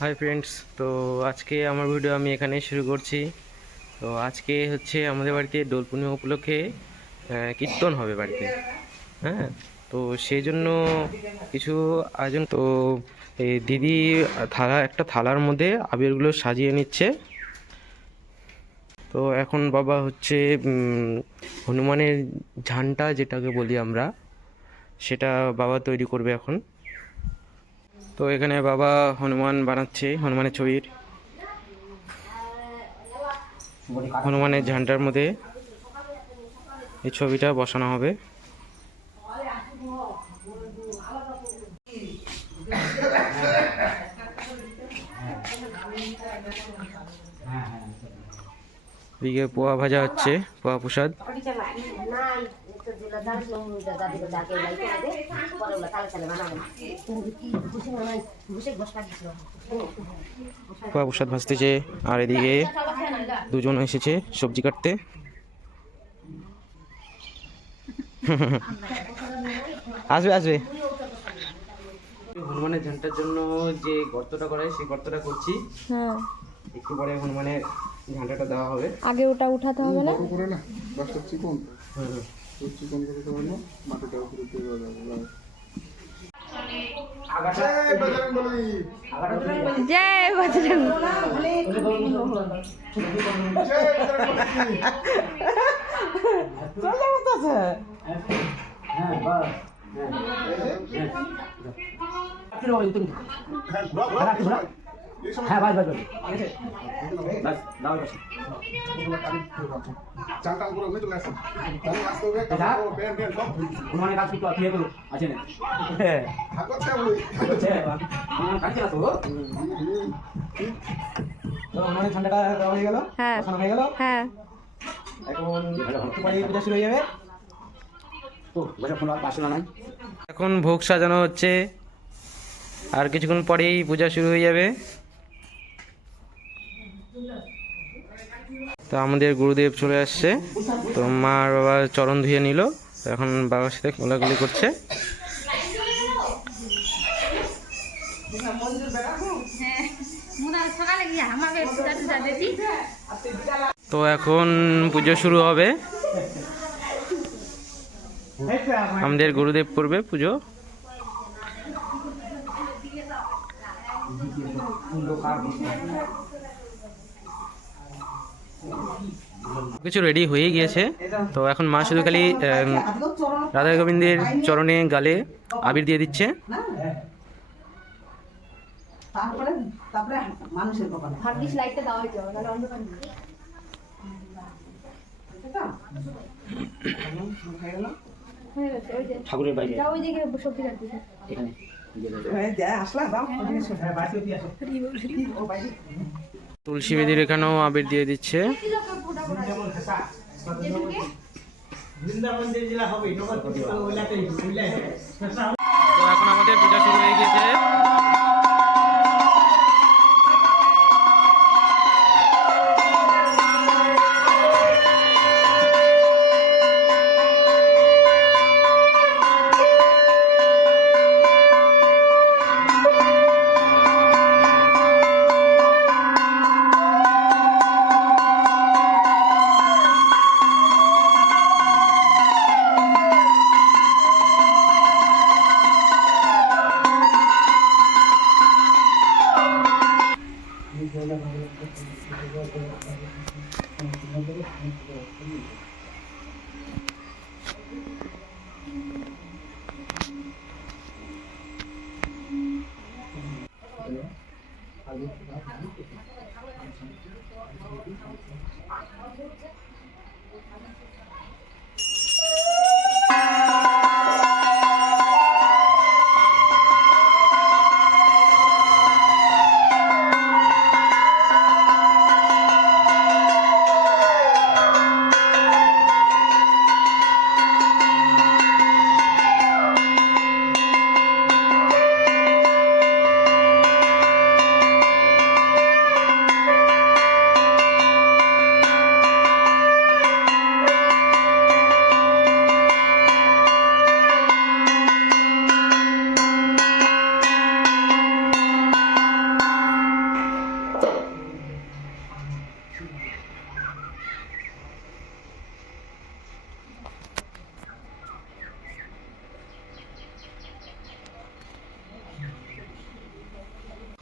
Hi friends, তো আজকে আমার ভিডিও আমি এখানে শুরু করছি। তো আজকে হচ্ছে আমাদের বাড়িতে দোল পূর্ণিমা উপলক্ষে কীর্তন হবে বাড়িতে। হ্যাঁ, তো সেই জন্য কিছু আয়োজন। তো এই দিদি একটা থালার মধ্যে আবিরগুলো সাজিয়ে নিচ্ছে। তো এখন বাবা হচ্ছে হনুমানের ঝান্ডা যেটাকে বলি আমরা, সেটা বাবা তৈরি করবে এখন। তো এখানে বাবা হনুমান বানাচ্ছে, হনুমানের ছবির হনুমানের ঝান্ডার মধ্যে এই ছবিটা বসানো হবে। এদিকে পোয়া ভাজা হচ্ছে, পোয়া প্রসাদ। পোয়া প্রসাদ ভাজতেছে, আর এদিকে দুজন এসেছে সবজি কাটতে। আসবে আসবে। হনুমানের ঝান্ডার জন্য যে গর্তটা করা হয় সেই গর্তটা করছি। হ্যাঁ, একটু পরে হনুমানের ঝান্ডাটা দেওয়া হবে। আগে ওটা উঠাতে হবে না? করে না দশটা চিকন চিকন করে দেওয়া হলো, মাটিটা উপরে দিয়ে দেওয়া যাবে। জয় বজরং। হ্যাঁ বাস বাস বাস চালটাল করে উঠে চলে আসে, তাহলে আসতে হবে ব্যান ব্যান সব মানে কাজ করতে আপনি এগুলো আছে না হাগছে বলি কাটছে না তো হনুমানের ঝান্ডাটা দেওয়া হয়ে গেল, হ্যাঁ বসানো হয়ে গেল। হ্যাঁ, এখন একটু পরে পূজা শুরু হয়ে যাবে। তো বসে ফোন পাশে নাই। এখন ভোগ সাজানো হচ্ছে, আর কিছুক্ষণ পরেই পূজা শুরু হয়ে যাবে। তো আমাদের গুরুদেব চলে আসছে, তো মা আর বাবা চরণ ধুয়ে নিল, এখন বাবার সাথে কোলাকুলি করছে। তো এখন পুজো শুরু হবে, আমাদের গুরুদেব করবে পুজো। কিছু রেডি হয়ে গিয়েছে, তো এখন মা শুধু খালি রাধা গোবিন্দের চরণে গালে আবির দিয়ে দিচ্ছে। ঠাকুরের বাইরে এখানে তুলসী বেদির এখানেও আবির দিয়ে দিচ্ছে। তো এখন আমাদের পূজা শুরু হয়ে গেছে।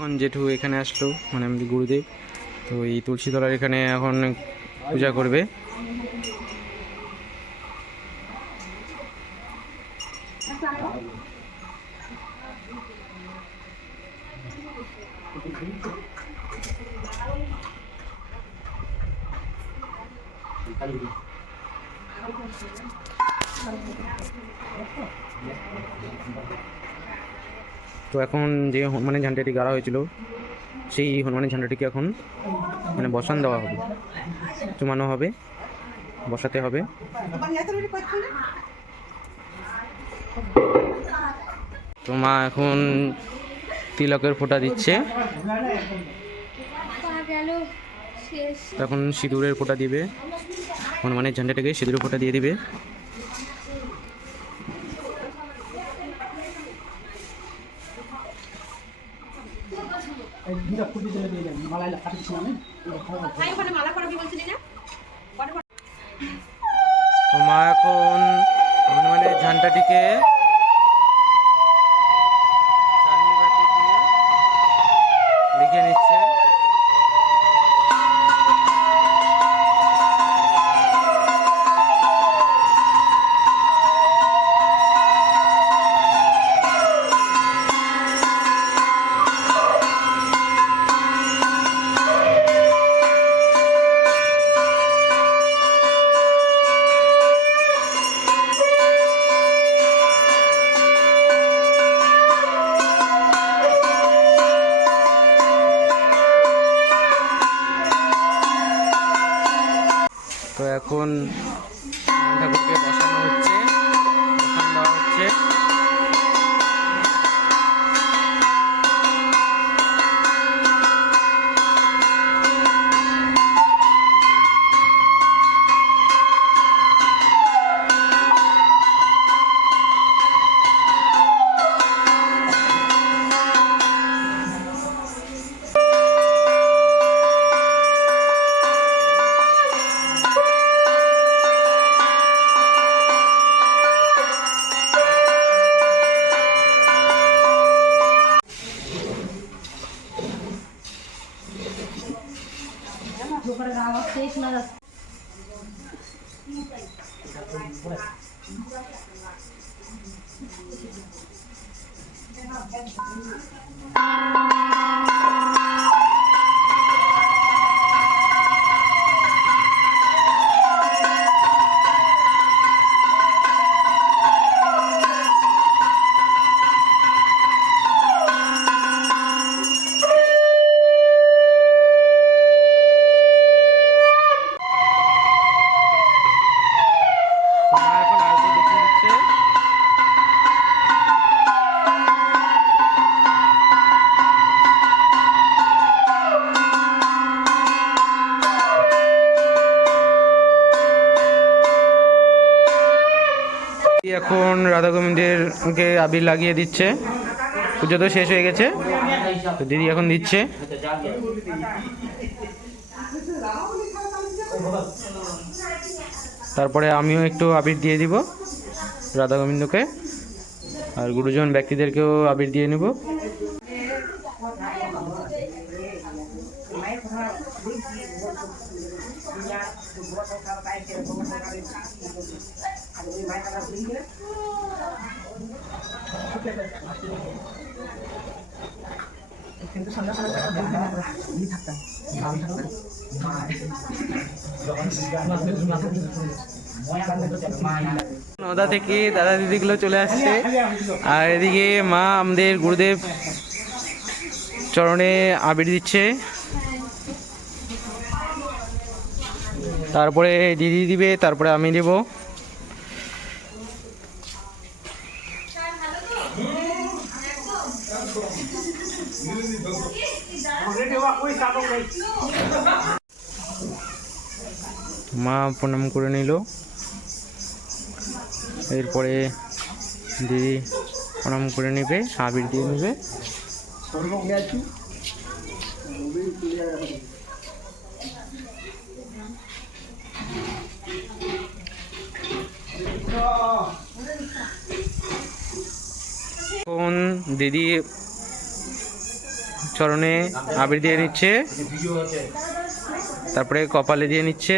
এখন জেঠু এখানে আসলো, মানে আমাদের গুরুদেব। তো এই তুলসী তলার এখানে এখন পূজা করবে। তো এখন যে হনুমানের ঝান্ডাটি গাড়া হয়েছিল, সেই হনুমানের ঝান্ডাটিকে এখন মানে বসান দেওয়া হবে, চুমানো হবে, বসাতে হবে। তো মা এখন তিলকের ফোঁটা দিচ্ছে, তখন সিঁদুরের ফোঁটা দিবে, হনুমানের ঝান্ডাটাকে সিঁদুরের ফোঁটা দিয়ে দিবে। তো মা এখন হনুমানের ঝান্ডাটিকে চালনি বাতি দিয়ে লিখে নিচ্ছে। তো এখন ঠাকুরকে বসানো হচ্ছে, বসান দেওয়া হচ্ছে। মা এখন আরতি দেখিয়ে দিচ্ছে। এখন রাধা গোবিন্দেরকে আবির লাগিয়ে দিচ্ছে। পুজো তো শেষ হয়ে গেছে, তো দিদি এখন দিচ্ছে। তারপরে আমিও একটু আবির দিয়ে দিব রাধা গোবিন্দকে, আর গুরুজন ব্যক্তিদেরকেও আবির দিয়ে নেব। নদা থেকে দাদা দিদিগুলো চলে আসছে, আর এদিকে মা আমাদের গুরুদেব চরণে আবির দিচ্ছে। তারপরে দিদি দিবে, তারপরে আমি দেব। মা প্রণাম করে নিল, এরপরে দিদি প্রণাম করে নেবে, আবির দিয়ে নেবে। এখন দিদি চরণে আবির দিয়ে নিচ্ছে, তারপরে কপালে দিয়ে নিচ্ছে।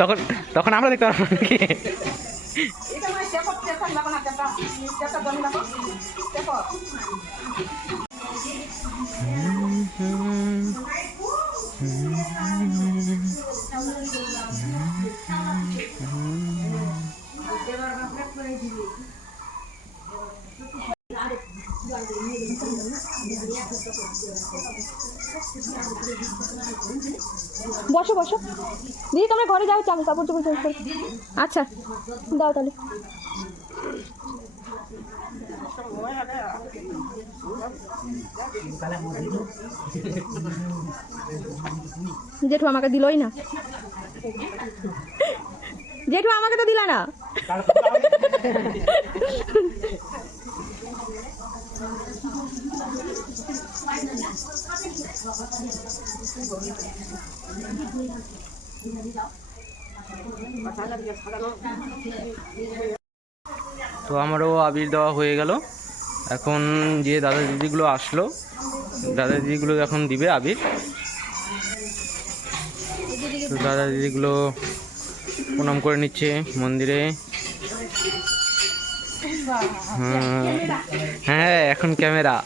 তখন তখন আমরা দেখতে পারবো নাকি? বসো বসো দিদি, তোমরা ঘরে যাও, চাল কাপড় চোপড় চেঞ্জ করে। আচ্ছা দাও তাহলে। জেঠু আমাকে দিলই না, জেঠু আমাকে তো দিলা না। তো আমারও আবির দেওয়া হয়ে গেল। এখন যে দাদা দিদিগুলো আসলো, দাদা দিদিগুলো এখন দিবে আবির। তো দাদা দিদিগুলো প্রণাম করে নিচ্ছে মন্দিরে। হ্যাঁ এখন ক্যামেরা।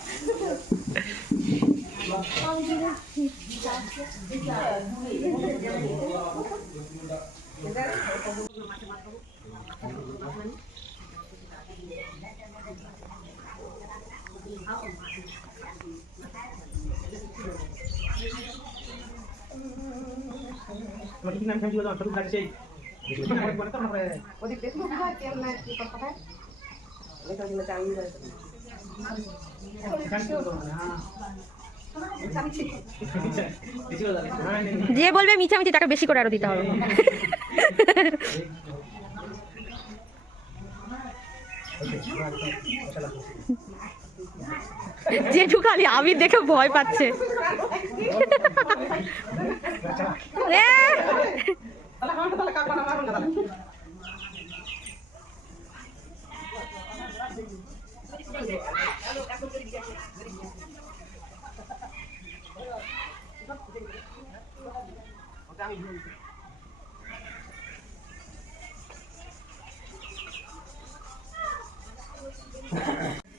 যে বলবে মিছামিছি টাকা বেশি করে আরো দিতে হবে। জেঠু খালি আবির দেখে ভয় পাচ্ছে।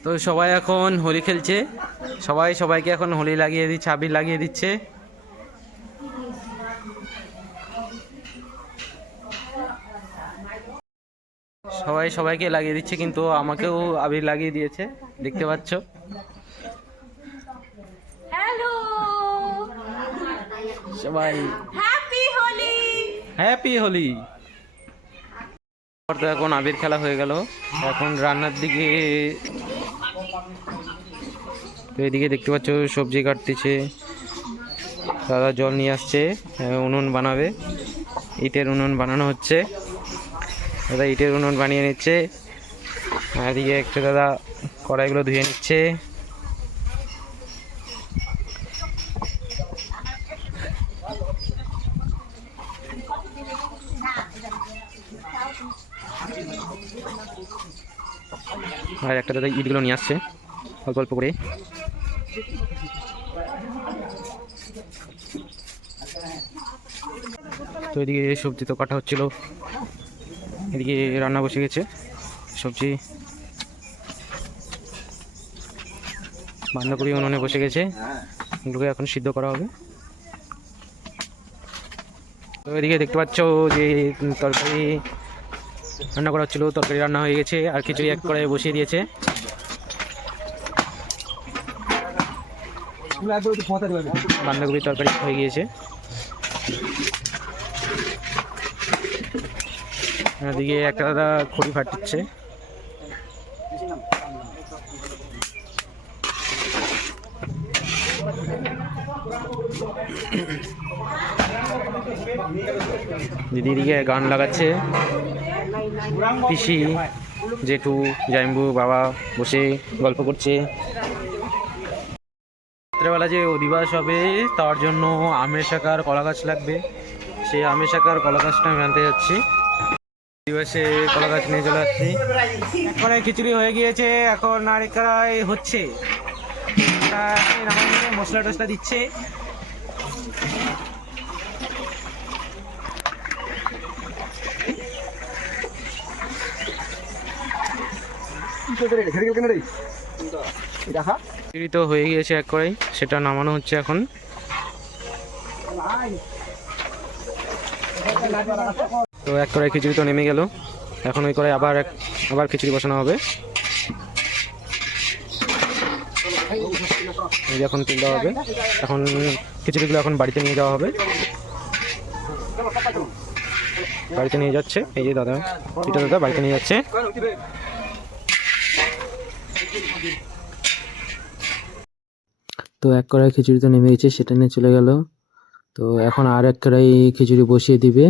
তো সবাই এখন হোলি খেলছে, সবাই সবাইকে এখন হোলি লাগিয়ে দিচ্ছে, আবির লাগিয়ে দিচ্ছে। সবাই সবাইকে লাগিয়ে দিচ্ছে, কিন্তু আমাকেও আবির লাগিয়ে দিয়েছে, দেখতে পাচ্ছ। হ্যালো, সবাই হ্যাপি হোলি। হ্যাপি হোলি। তো এখন আবির খেলা হয়ে গেল, এখন রান্নার দিকে। তো এদিকে দেখতে পাচ্ছ সবজি কাটতেছে, দাদা জল নিয়ে আসছে, উনুন বানাবে, ইটের উনুন বানানো হচ্ছে। দাদা ইটের উনুন বানিয়ে নিচ্ছে, আর এদিকে একটা দাদা কড়াইগুলো ধুয়ে নিচ্ছে। আর একটা দাদা ইটগুলো নিয়ে আসছে অল্প অল্প করে। তো এদিকে সবজি তো কাটা হচ্ছিল, এদিকে রান্না বসে গেছে, সবজি বাঁধাকপি উনুনে বসে গেছে, এগুলোকে এখন সিদ্ধ করা হবে। তো এদিকে দেখতে পাচ্ছ যে তরকারি রান্না করা হচ্ছিল, তরকারি রান্না হয়ে গেছে, আর খিচুড়ি এক করে বসিয়ে দিয়েছে। বাঁধাকপির তরকারি হয়ে গিয়েছে। এদিকে একটা দাদা খড়ি ফাটছে। দিদি দিকে গান লাগাচ্ছে, পিসি জেঠু জাইম্বু বাবা বসে গল্প করছে। রাত্রেবেলা যে অধিবাস হবে তার জন্য আমের শাখার কলা গাছ লাগবে, সেই আমের শাখার কলা গাছটা আমি আনতে যাচ্ছি। অধিবাসে কলা গাছ নিয়ে চলে আসছি। এখন খিচুড়ি হয়ে গিয়েছে, এখন আর কড়াই হচ্ছে, মশলা টসলা দিচ্ছে। খিচুড়ি তো হয়ে গিয়েছে এক কড়াই, সেটা নামানো হচ্ছে এখন। তো এক কড়াই খিচুড়ি তো নেমে গেল, এখন ওই কড়াই আবার খিচুড়ি বসানো হবে। এই যে এখন তেল দেওয়া হবে, এখন খিচুড়িগুলো এখন বাড়িতে নিয়ে যাওয়া হবে। বাড়িতে নিয়ে যাচ্ছে এই যে দাদা, এটা দাদা বাড়িতে নিয়ে যাচ্ছে। তো এক কড়াই খিচুড়ি তো নেমে গেছে, সেটা নিয়ে চলে গেল। তো এখন আর এক কড়াই খিচুড়ি বসিয়ে দিবে।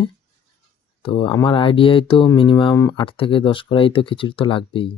তো আমার আইডিয়ায় তো মিনিমাম 8 থেকে 10 কড়াই তো খিচুড়ি তো লাগবেই।